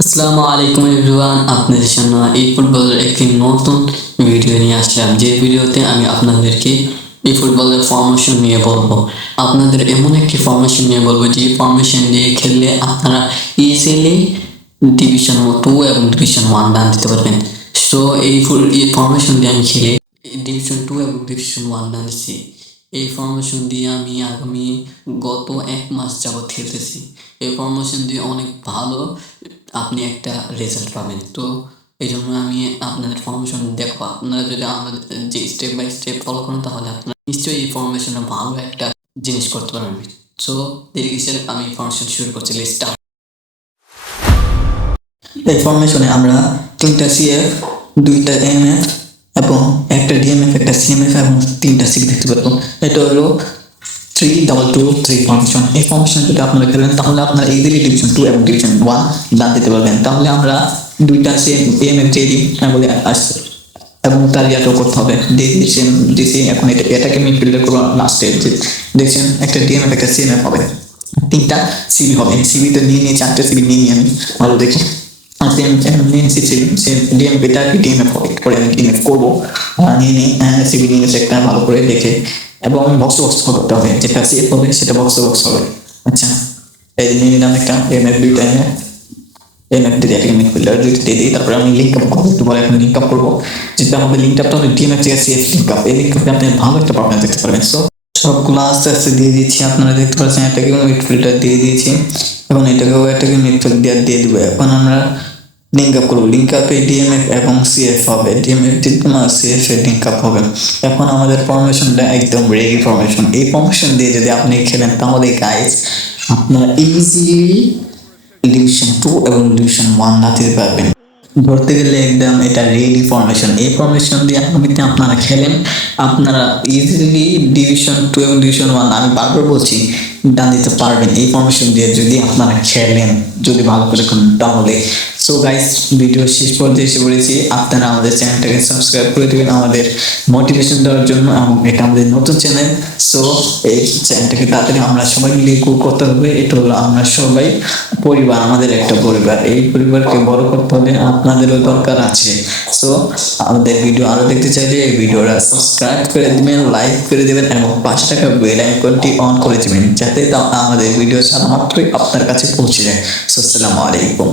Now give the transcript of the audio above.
আসসালামু আলাইকুম এভরিওয়ান, আপনাদের জন্য এই ফুটবলের একটি নতুন ভিডিও নিয়ে আসলাম। যে ভিডিওতে আমি আপনাদেরকে এই ফুটবলের ফরমেশন নিয়ে বলবো। আপনাদের এমন একটি ফরমেশন নিয়ে বলবো যে ফরমেশন দিয়ে খেললে আপনারা ইজিলি ডিভিশন 2 এবং ডিভিশন 1 রান দিতে পারবেন। সো এই ফরমেশন দিয়ে আমি খেলে ডিভিশন 2 এবং ডিভিশন 1 রান দিচ্ছি। এই ফরমেশন দিয়ে আমি আগামী গত 1 মাস যাবৎ খেলতেছি। এই ফরমেশন দিয়ে অনেক ভালো আপনি একটা রেজাল্ট পাবেন। তো এই জন্য আমি আপনাদের ফরমেশন দেখবো। আপনারা যদি আমাদের যে স্টেপ বাই স্টেপ ফলো করেন তাহলে আপনারা নিশ্চয়ই এই ফরমেশনে ভালো একটা জিনিস করতে পারবেন। সো দেরি কিসের, আমি ফরমেশন শুরু করছি। লিস্টটা এই ফরমেশনে আমরা 3টা সিএফ, 2টা এমএফ এবং একটা ডিএমএফ, একটা সিএমএফ এবং 3টা সিবি দেখতে পারবো। এটা হলো 3-2-2-3 ফরমেশন। এই ফরমেশন যদি আপনারা খেলেন তাহলে আপনারা ইজিলি ডিভিশন 2 এবং ডিভিশন 1 রান দিতে পারবেন। তাহলে আমরা 2টা এমএফ দিয়ে দিই বলে আসছে এবং তার ইয়াটাও করতে হবে। দিয়েছি এখন এটাকে মিডফিল্ডার করবো লাস্টে। দেখছেন একটা ডিএমএফ, একটা সিএমএফ হবে, 3টা সিবি হবে। সিবিতে নিয়ে 4টে সিবি নিয়ে আমি ভালো দেখি করবো নিয়ে সিবি নিয়ে একটা ভালো করে দেখে এবং বক্স বক্স করতে হবে। যেটা সিএফ হবে সেটা বক্স বক্স হবে। আচ্ছা, এই নিয়ে নিলাম একটা এমএফ, 2টা এমএফ দিয়ে একটা মিডফিল্ডার 2টা দিয়ে দিই। তারপরে আমি লিঙ্ক আপ করবো, একটু পরে এখন লিঙ্ক আপ করবো। যেটা হবে লিঙ্ক আপটা হলো ডিএমএফ থেকে সিএফ লিঙ্ক আপ। এই লিঙ্ক আপে আপনি ভালো একটা পারফরমেন্স দেখতে পারবেন। সো সবগুলো আস্তে আস্তে দিয়ে দিচ্ছি। আপনারা দেখতে পাচ্ছেন এটাকে মিডফিল্ডার দিয়ে দিয়েছি এবং এটাকে মিডফিল্ড দিয়ে দিব। এখন আমরা লিঙ্ক আপ করবো। লিঙ্ক আপে ডিএমএফ এবং সিএফ হবে, ডিএমএফ সিএফ এর লিঙ্ক আপ হবে। এখন আমাদের ফরমেশনটা একদম রেডি ফরমেশন। এই ফরমেশন দিয়ে যদি আপনি খেলেন তাহলে গাইস আপনারা ইজিলি ডিভিশন 2 এবং ডিভিশন 1 দিতে পারবেন। ধরতে গেলে একদম এটা রেডি ফরমেশন। এই ফরমেশন দিয়ে আগামীতে আপনারা খেলেন, আপনারা ইজিলি ডিভিশন 2 এবং ডিভিশন 1 আমি বারবার বলছি ডান দিতে পারবেন এই ফরমেশন দিয়ে যদি আপনারা খেলেন, যদি ভালো করে খেলেন তাহলে। সো গাইস, ভিডিও শেষ পর্যায়ে এসে পড়েছি। আপনারা আমাদের চ্যানেলটাকে সাবস্ক্রাইব করে দেবেন আমাদের মোটিভেশন দেওয়ার জন্য, এবং এটা আমাদের নতুন চ্যানেল। সো এই চ্যানেলটাকে তাড়াতাড়ি আমরা সবাই মিলে গ্রো করতে হবে। এটা হলো আমরা সবাই পরিবার, আমাদের একটা পরিবার। এই পরিবারকে বড় করতে হলে আপনাদেরও দরকার আছে। সো আমাদের ভিডিও আরো দেখতে চাইলে এই ভিডিওটা সাবস্ক্রাইব করে দিবেন, লাইক করে দিবেন এবং 5 টাকা বেল আইকনটি অন করে দিবেন যাতে আমাদের ভিডিও ছাড়া মাত্রই আপনার কাছে পৌঁছে যায়। আসসালামু আলাইকুম।